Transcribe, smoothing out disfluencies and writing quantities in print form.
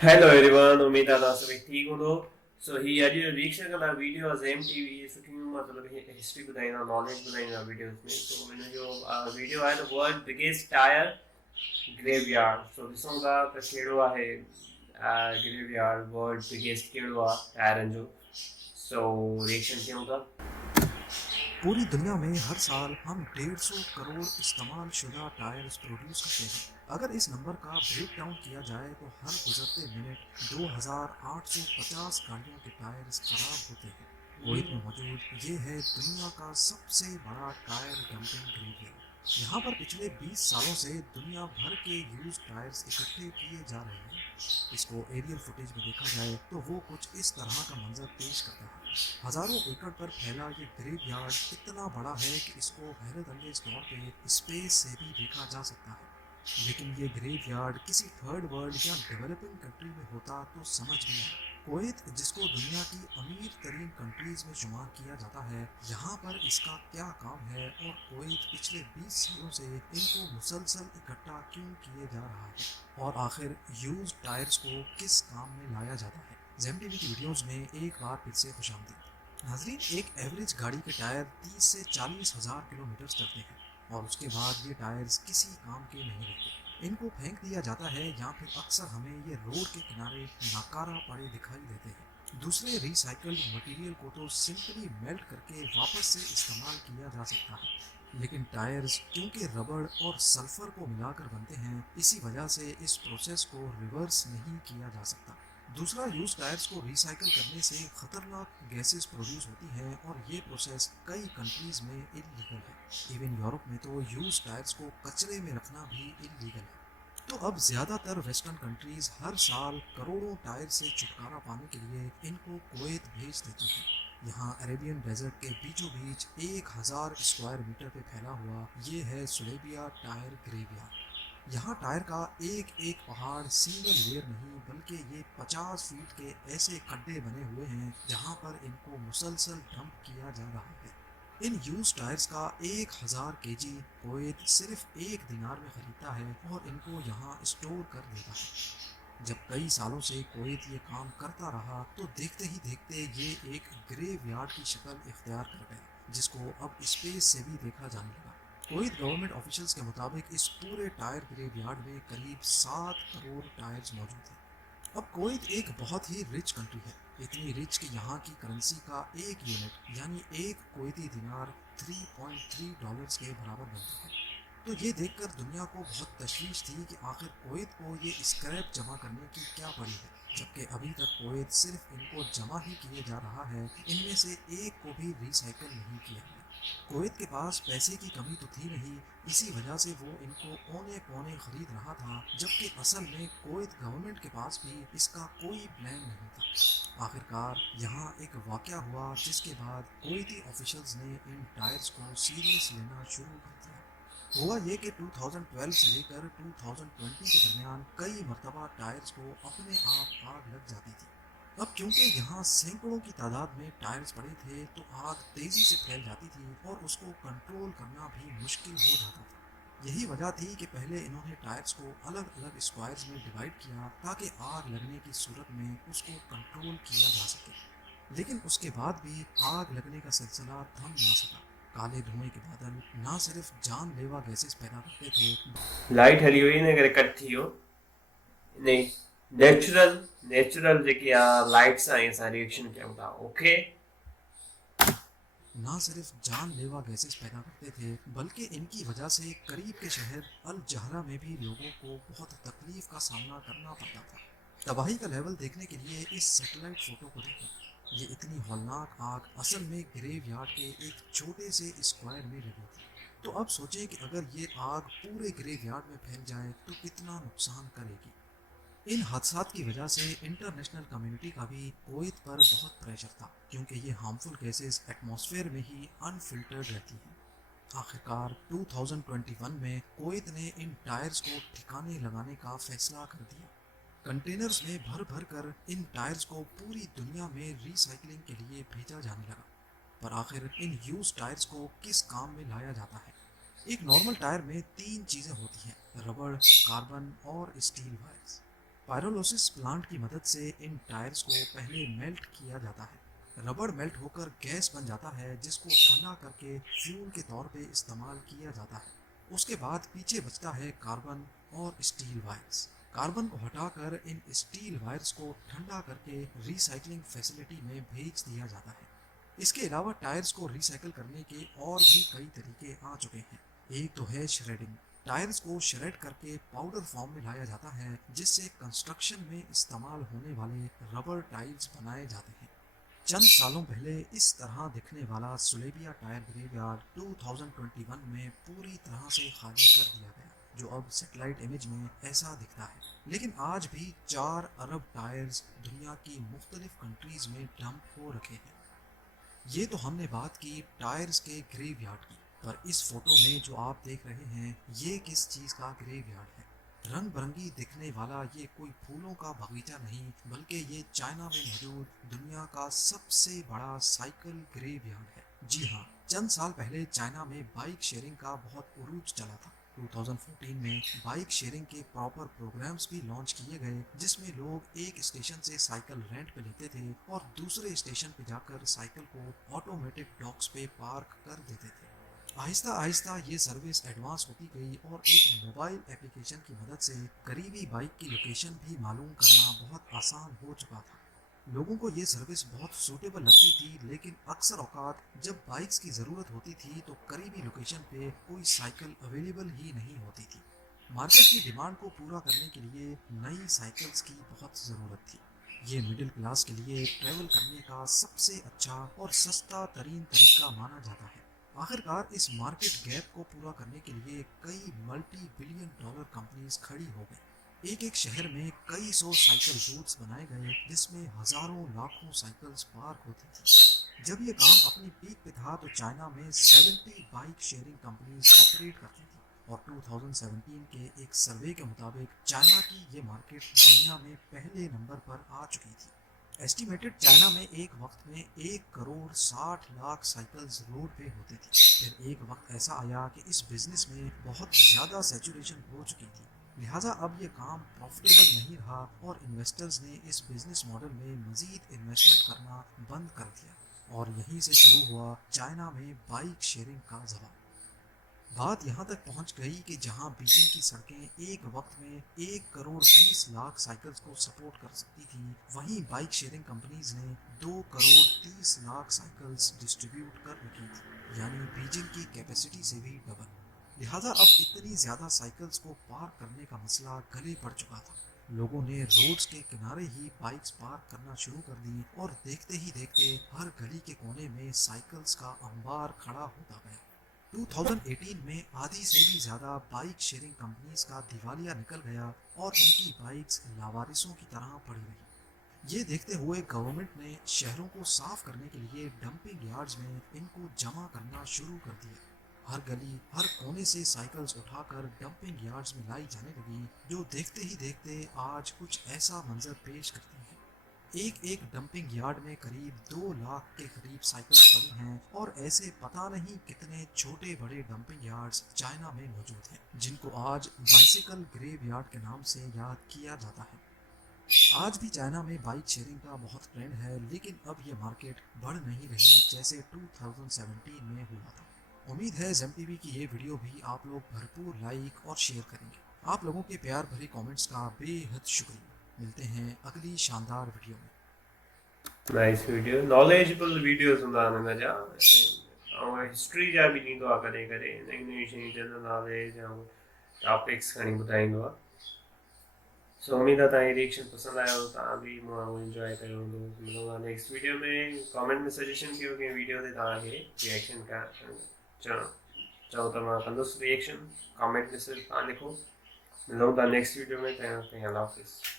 Hello everyone, उम्मीद है आप सभी ठीक हो। सो ही अॼु जो रिएक्शन कंदा वीडियो आहे एम टी वी सुठियूं मतिलबु हिस्ट्री ॿुधाईंदा, नॉलेज ॿुधाईंदा वीडियोस में। सो हिन जो वीडियो आहे the world biggest tyre graveyard. सो ॾिसूं था त कहिड़ो आहे ग्रेवयार्ड, वर्ल्ड बिगेस्ट कहिड़ो आहे टायरनि जो। सो रिएक्शन कयूं था। पूरी दुनिया में हर साल हम 150 करोड़ इस्तेमाल शुदा टायर्स प्रोड्यूस करते हैं। अगर इस नंबर का ब्रेक डाउन किया जाए तो हर गुजरते मिनट 2850 गाड़ियों के टायर्स खराब होते हैं। कुवैत में मौजूद ये है दुनिया का सबसे बड़ा टायर डंपिंग ग्रेवयार्ड। यहाँ पर पिछले 20 सालों से दुनिया भर के यूज टायर्स इकट्ठे किए जा रहे हैं। इसको एरियल फुटेज में देखा जाए तो वो कुछ इस तरह का मंजर पेश करता है। हजारों एकड़ पर फैला ये ग्रेवयार्ड इतना बड़ा है कि इसको हैरत अंगेज तौर पे स्पेस से भी देखा जा सकता है। लेकिन ये ग्रेवयार्ड किसी थर्ड वर्ल्ड या डेवलपिंग कंट्री में होता तो समझ में आए। कुवैत, जिसको दुनिया की अमीर तरीन कंट्रीज में शुमार किया जाता है, यहाँ पर इसका क्या काम है और कुवैत पिछले 20 सालों से इनको मुसलसल इकट्ठा क्यों किए जा रहा है, और आखिर यूज टायर्स को किस काम में लाया जाता है। जेम टीवी की वीडियोस में एक बार फिर से खुशामदीद। नाजरीन, एक एवरेज गाड़ी के टायर 30 से 40 हज़ार किलोमीटर चलते हैं और उसके बाद ये टायर्स किसी काम के नहीं रहते। इनको फेंक दिया जाता है या फिर अक्सर हमें ये रोड के किनारे नाकारा पड़े दिखाई देते हैं। दूसरे रिसाइकल्ड मटेरियल को तो सिंपली मेल्ट करके वापस से इस्तेमाल किया जा सकता है, लेकिन टायर्स क्योंकि रबड़ और सल्फर को मिलाकर बनते हैं, इसी वजह से इस प्रोसेस को रिवर्स नहीं किया जा सकता। दूसरा, यूज टायर्स को रिसाइकल करने से खतरनाक गैसेस प्रोड्यूस होती हैं और ये प्रोसेस कई कंट्रीज में इलीगल है। इवन यूरोप में तो यूज टायर्स को कचरे में रखना भी इलीगल है। तो अब ज़्यादातर वेस्टर्न कंट्रीज हर साल करोड़ों टायर से छुटकारा पाने के लिए इनको कुवैत भेज देती हैं। यहाँ अरेबियन डेजर्ट के बीचों बीच 1000 स्क्वायर मीटर पे फैला हुआ ये है सुलेबिया टायर ग्रेवयार्ड। यहाँ टायर का एक एक पहाड़ सिंगल लेयर नहीं, बल्कि ये 50 फीट के ऐसे खड्डे बने हुए हैं जहाँ पर इनको मुसलसल डंप किया जा रहा है। इन यूज टायर्स का 1000 केजी कुवैत सिर्फ 1 दिनार में खरीदता है और इनको यहाँ स्टोर कर देता है। जब कई सालों से कुवैत ये काम करता रहा तो देखते ही देखते ये एक ग्रेवयार्ड की शक्ल इख्तियार कर गया, जिसको अब स्पेस से भी देखा जाने लगा। कुवैत गवर्नमेंट ऑफिशियल्स के मुताबिक इस पूरे टायर ग्रेवयार्ड में करीब 7 करोड़ टायर्स मौजूद हैं। अब कुवैत एक बहुत ही रिच कंट्री है, इतनी रिच कि यहाँ की करेंसी का एक यूनिट यानी एक कुवैती दिनार 3.3 डॉलर्स के बराबर बनता है। तो ये देखकर दुनिया को बहुत तशवीश थी कि आखिर कुवैत को ये स्क्रैप जमा करने की क्या पड़ी है, जबकि अभी तक कुवैत सिर्फ इनको जमा ही किए जा रहा है, इनमें से एक को भी रिसाइकल नहीं किया गया। कुवैत के पास पैसे की कमी तो थी नहीं, इसी वजह से वो इनको औने पौने खरीद रहा था, जबकि असल में कुवैत गवर्नमेंट के पास भी इसका कोई प्लान नहीं था। आखिरकार यहाँ एक वाक़या हुआ जिसके बाद कुवैती ऑफिशियल्स ने इन टायर्स को सीरियस लेना शुरू कर दिया। हुआ ये कि 2012 से लेकर 2020 के दरमियान कई मरतबा टायर्स को अपने आप आग लग जाती थी। अब क्योंकि यहाँ सैकड़ों की तादाद में टायर्स पड़े थे तो आग तेज़ी से फैल जाती थी और उसको कंट्रोल करना भी मुश्किल हो जाता था। यही वजह थी कि पहले इन्होंने टायर्स को अलग अलग स्क्वायर्स में डिवाइड किया ताकि आग लगने की सूरत में उसको कंट्रोल किया जा सके। लेकिन उसके बाद भी आग लगने का सिलसिला थम ना सका। काले धुएं के बादल ना सिर्फ जानलेवा गैसेस पैदा करते थे। लाइट हली हुई इन करे कट थी हो नहीं। नेचुरल नेचुरल जेकी लाइट्स सां असां रिएक्शन कयूं था। ओके। ना सिर्फ जानलेवा गैसेस पैदा करते थे, बल्कि इनकी वजह से करीब के शहर अल जहरा में भी लोगों को बहुत तकलीफ का सामना करना पड़ता था। तबाही का लेवल देखने के लिए इस सैटेलाइट फोटो को देखें। ये इतनी हौलनाक आग असल में ग्रेवयार्ड के एक छोटे से स्क्वायर में लगी थी। तो अब सोचें कि अगर ये आग पूरे ग्रेवयार्ड में फैल जाए तो कितना नुकसान करेगी। इन हादसात की वजह से इंटरनेशनल कम्युनिटी का भी कुवैत पर बहुत प्रेशर था, क्योंकि ये हार्मफुल गैसेस एटमॉस्फेयर में ही अनफिल्टर्ड रहती हैं। आखिरकार 2021 में कुवैत ने इन टायर्स को ठिकाने लगाने का फैसला कर दिया। कंटेनर्स में भर भर कर इन टायर्स को पूरी दुनिया में रिसाइकलिंग के लिए भेजा जाने लगा। पर आखिर इन यूज टायर्स को किस काम में लाया जाता है। एक नॉर्मल टायर में तीन चीज़ें होती हैं: रबड़, कार्बन और स्टील वायर्स। पायरोलिसिस प्लांट की मदद से इन टायर्स को पहले मेल्ट किया जाता है। रबड़ मेल्ट होकर गैस बन जाता है जिसको ठंडा करके फ्यूल के तौर पे इस्तेमाल किया जाता है। उसके बाद पीछे बचता है कार्बन और स्टील वायर्स। कार्बन को हटाकर इन स्टील वायर्स को ठंडा करके रिसाइकलिंग फैसिलिटी में भेज दिया जाता है। इसके अलावा टायर्स को रिसाइकिल करने के और भी कई तरीके आ चुके हैं। एक तो है श्रेडिंग। टायर्स को श्रेड करके पाउडर फॉर्म में लाया जाता है जिससे कंस्ट्रक्शन में इस्तेमाल होने वाले रबर टाइल्स बनाए जाते हैं। चंद सालों पहले इस तरह दिखने वाला सुलेबिया टायर ग्रेवयार्ड 2021 में पूरी तरह से खाली कर दिया गया, जो अब सैटेलाइट इमेज में ऐसा दिखता है। लेकिन आज भी 4 अरब टायर्स दुनिया की मुख्तलिफ कंट्रीज में डंप हो रखे हैं। ये तो हमने बात की टायर्स के ग्रेवयार्ड की, पर इस फोटो में जो आप देख रहे हैं ये किस चीज़ का ग्रेवयार्ड है? रंग बिरंगी दिखने वाला ये कोई फूलों का बगीचा नहीं, बल्कि ये चाइना में मौजूद दुनिया का सबसे बड़ा साइकिल ग्रेवयार्ड है। जी हाँ, चंद साल पहले चाइना में बाइक शेयरिंग का बहुत उरूज चला था। 2014 में बाइक शेयरिंग के प्रॉपर प्रोग्राम्स भी लॉन्च किए गए जिसमें लोग एक स्टेशन से साइकिल रेंट पे लेते थे और दूसरे स्टेशन पे जाकर साइकिल को ऑटोमेटिक डॉक्स पे पार्क कर देते थे। आहिस्ता आहिस्ता ये सर्विस एडवांस होती गई और एक मोबाइल एप्लीकेशन की मदद से करीबी बाइक की लोकेशन भी मालूम करना बहुत आसान हो चुका था। लोगों को ये सर्विस बहुत सूटेबल लगती थी, लेकिन अक्सर औकात जब बाइक्स की ज़रूरत होती थी तो करीबी लोकेशन पे कोई साइकिल अवेलेबल ही नहीं होती थी। मार्केट की डिमांड को पूरा करने के लिए नई साइकिल्स की बहुत ज़रूरत थी। ये मिडिल क्लास के लिए ट्रैवल करने का सबसे अच्छा और सस्ता तरीन तरीका माना जाता है। आखिरकार इस मार्केट गैप को पूरा करने के लिए कई मल्टी बिलियन डॉलर कंपनीज खड़ी हो गई। एक एक शहर में कई सौ साइकिल बूथ्स बनाए गए जिसमें हजारों लाखों साइकिल्स पार्क होती थी। जब ये काम अपनी पीक पे था तो चाइना में 70 बाइक शेयरिंग कंपनीज ऑपरेट करती थी और 2017 के एक सर्वे के मुताबिक चाइना की ये मार्केट दुनिया में पहले नंबर पर आ चुकी थी। एस्टिमेटेड चाइना में एक वक्त में 1 करोड़ 60 लाख साइकिल्स रोड पे होती थी। फिर एक वक्त ऐसा आया कि इस बिजनेस में बहुत ज़्यादा सैचुरेशन हो चुकी थी, लिहाजा अब ये काम प्रॉफिटेबल नहीं रहा और इन्वेस्टर्स ने इस बिजनेस मॉडल में मज़ीद इन्वेस्टमेंट करना बंद कर दिया और यहीं से शुरू हुआ चाइना में बाइक शेयरिंग का ज़माना। बात यहाँ तक पहुँच गई कि जहाँ बीजिंग की सड़कें एक वक्त में 1 करोड़ 20 लाख साइकिल्स को सपोर्ट कर सकती थी, वहीं बाइक शेयरिंग कंपनीज ने 2 करोड़ 30 लाख साइकिल्स डिस्ट्रीब्यूट कर रखी थी, यानी बीजिंग की कैपेसिटी से भी डबल। लिहाजा अब इतनी ज़्यादा साइकिल्स को पार्क करने का मसला गले पड़ चुका था। लोगों ने रोड्स के किनारे ही बाइक्स पार्क करना शुरू कर दी और देखते ही देखते हर गली के कोने में साइकिल्स का अंबार खड़ा होता गया। 2018 में आधी से भी ज़्यादा बाइक शेयरिंग कंपनीज का दिवालिया निकल गया और उनकी बाइक्स लावारिसों की तरह पड़ी रही। ये देखते हुए गवर्नमेंट ने शहरों को साफ करने के लिए डंपिंग यार्ड्स में इनको जमा करना शुरू कर दिया। हर गली हर कोने से साइकिल्स उठाकर डंपिंग यार्ड्स में लाई जाने लगी, जो देखते ही देखते आज कुछ ऐसा मंजर पेश करती है। एक एक डंपिंग यार्ड में करीब 2 लाख के करीब साइकिल्स पड़ी हैं और ऐसे पता नहीं कितने छोटे बड़े डंपिंग यार्ड्स चाइना में मौजूद हैं, जिनको आज बाइसिकल ग्रेव यार्ड के नाम से याद किया जाता है। आज भी चाइना में बाइक शेयरिंग का बहुत ट्रेंड है, लेकिन अब ये मार्केट बढ़ नहीं रही जैसे 2017 में हुआ था। उम्मीद है ZMTV की ये वीडियो भी आप लोग भरपूर लाइक और शेयर करेंगे। आप लोगों के प्यार भरे कमेंट्स का बेहद शुक्रिया। मिलते हैं अगली शानदार वीडियो में। नाइस वीडियो, नॉलेजेबल वीडियोस हूंदा हिन में जा ऐं हिस्ट्री जा बि ॾींदो आहे कॾहिं कॾहिं नयूं नयूं शयूं जनरल नॉलेज ऐं टॉपिक्स खणी ॿुधाईंदो आहे। सो उम्मीद आहे तव्हांजी रिएक्शन पसंदि आयो, तव्हां बि माण्हू इंजॉय कयो हूंदो। मिलूं था नेक्स्ट वीडियो में। कमेंट में सजेशन कयो कि वीडियो ते तव्हांखे रिएक्शन चओ त मां कंदुसि रिएक्शन। कमेंट में सिर्फ़ु तव्हां लिखो। मिलूं था नेक्स्ट वीडियो में। तंहिं अल्लाह हाफ़िज़।